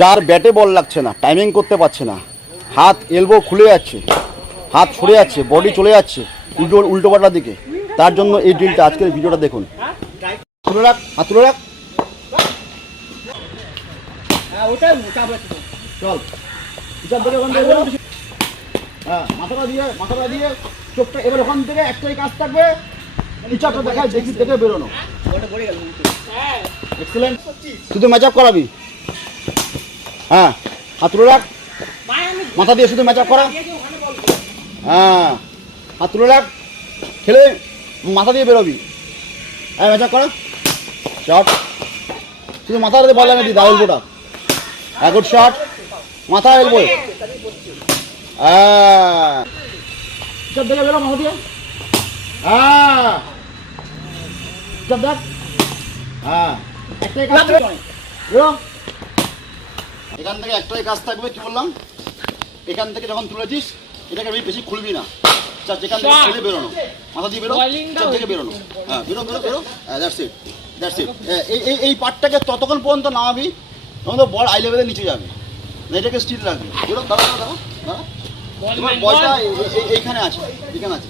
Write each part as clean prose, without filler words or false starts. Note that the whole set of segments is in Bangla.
যার ব্যাটে বল লাগছে না, টাইমিং করতে পারছে না, হাত এলবো খুলে যাচ্ছে, হাত সরে যাচ্ছে, বডি চলে যাচ্ছে উল্টো পাল্টার দিকে, তার জন্য এই ড্রিলটা, আজকের ভিডিওটা দেখুন। তুলে রাখ, হাত তুলে রাখ, চল হ্যাঁ, মাথাটা দিয়ে চোখটা, এবার ওখান থেকে একটাই কাজ থাকবে, নিচারটা দেখায় দেখি দেখে বেরোনো। এক্সেলেন্ট, শুধু ম্যাচ আপ করাবি। হ্যাঁ, হাত তুলে রাখ, মাথা দিয়ে শুধু ম্যাচ আপ করা। হ্যাঁ, হাত তুলে রাখ, খেলে মাথা দিয়ে বেরোবি। হ্যাঁ, ম্যাচ আপ করা, শট, শুধু মাথার বল লাগে দি, এলবোটা। হ্যাঁ, গুড শট, মাথা এলবো। হ্যাঁ, সব দেখে বেরো মাথা দিয়ে। হ্যাঁ, সব দেখ। হ্যাঁ, একটাই কাজ থাকবে, এখান থেকে একটাই কাজ থাকবে, কি বললাম, এখান থেকে যখন তুলেছিস এটাকে বেশি খুলবি না, যেখান থেকে খুলে বেরোনো, মাথা দিয়ে বেরো, থেকে বেরোনো। হ্যাঁ, বেরো বেরো বেরো, দ্যাটস ইট, দ্যাটস ইট। এই পার্টটাকে ততক্ষণ পর্যন্ত নামাবি তখন তো বল আই লেভেলের নিচে যাবে, এটাকে স্টিল রাখবি। বেরো, দাঁড়া দাঁড়া দাঁড়া, এবার বলটা এইখানে আছে, এখানে আছে।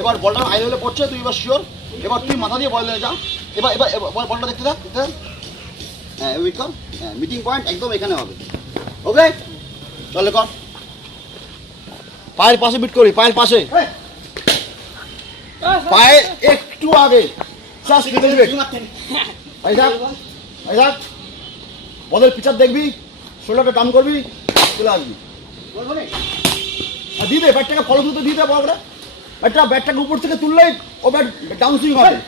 এবার বলটা আই লেভেলে পড়ছে, তুই এবার শিওর, এবার তুই মাথা দিয়ে বল নিয়ে যা। এবার এবার বলটা দেখতে থাক, দেখতে থাক। হ্যাঁ, উইক কর, হ্যাঁ, মিটিং পয়েন্ট একদম এখানে হবে। ওকে, চলে কর, পায়ের পাশে বিট করি, পায়ের পাশে, পায়ে একটু আগে, বলের পিছার দেখবি, শোল্ডারটা ডাউন করবি, চলে আসবি। দিয়ে দে ব্যাটটাকে, ফলো দুটো দিয়ে দে বলটা, ব্যাটটাকে উপর থেকে তুললেই ও ব্যাট ডাউন সুইং হবে।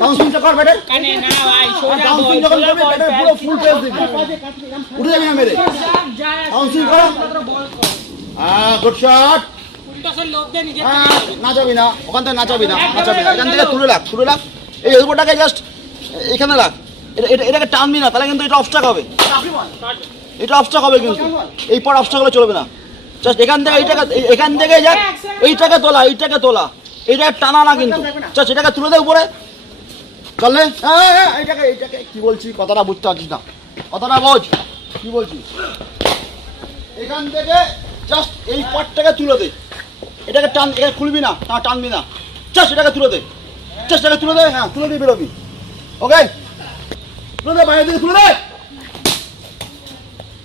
ডাউন সুইংটা কর ব্যাটের, ডাউন সুইং যখন করবি ব্যাটের পুরো ফুল প্রেস দিবি, উঠে যাবি না মেরে। ডাউন সুইং কর, হ্যাঁ, গুড শট। না যাবি না, ওখান থেকে নাচাবি না, নাচাবি না, এখান থেকে তুলে রাখ, তুলে রাখ, এই এলবোটাকে জাস্ট এখানে রাখ, এটাকে টানবি না, তাহলে কিন্তু এটা অবস্ট্রাক হবে, এটা অবস্ট্রাক হবে, কিন্তু এই পর অবস্ট্রাক হলে চলবে না। জাস্ট এখান থেকে এখান থেকে যাক, এইটাকে তোলা, এইটাকে তোলা, এইটা টানা না কিন্তু, জাস্ট এটাকে তুলে দে উপরে, চললে। এইটাকে এইটাকে কি বলছি, কথাটা বুঝতে পারছিস না, কথাটা বোঝ কি বলছি। এখান থেকে জাস্ট এই পার্টটাকে তুলে দে, এটাকে টান, এটা খুলবি না, টানবি না, জাস্ট এটাকে তুলে দে, জাস্ট এটাকে তুলে দে। হ্যাঁ, তুলে দিয়ে বেরোবি। ওকে, তুলে দে, বাইরে দিকে তুলে দে,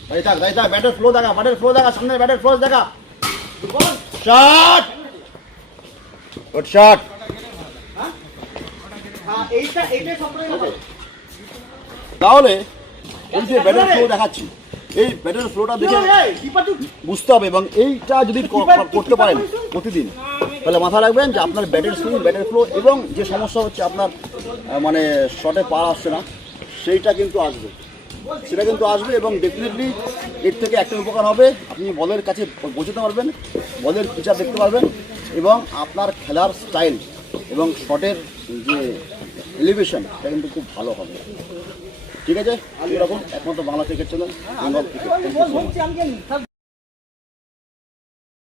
দাঁড়িয়ে থাক, দাঁড়িয়ে থাক, ব্যাটের ফ্লো দেখা, ব্যাটের ফ্লো দেখা, সামনে ব্যাটের ফ্লো দেখা। Shot, good shot. তাহলে এই যে ব্যাটের ফ্লো দেখাচ্ছি, এই ব্যাটের ফ্লোটা দেখে বুঝতে হবে, এবং এইটা যদি করতে পারেন প্রতিদিন, তাহলে মাথা রাখবেন যে আপনার ব্যাটের সুইং, ব্যাটের ফ্লো, এবং যে সমস্যা হচ্ছে আপনার মানে শটে পা আসছে না, সেইটা কিন্তু আসবে, সেটা কিন্তু আসবে, এবং ডেফিনেটলি এর থেকে একটা উপকার হবে, আপনি বলের কাছে বোঝাতে পারবেন, বলের ফিচার দেখতে পারবেন, এবং আপনার খেলার স্টাইল এবং শটের যে এলিভেশন এটা কিন্তু খুব ভালো হবে। ঠিক আছে, এরকম একমাত্র Bangla cricket channel Bengal cricket.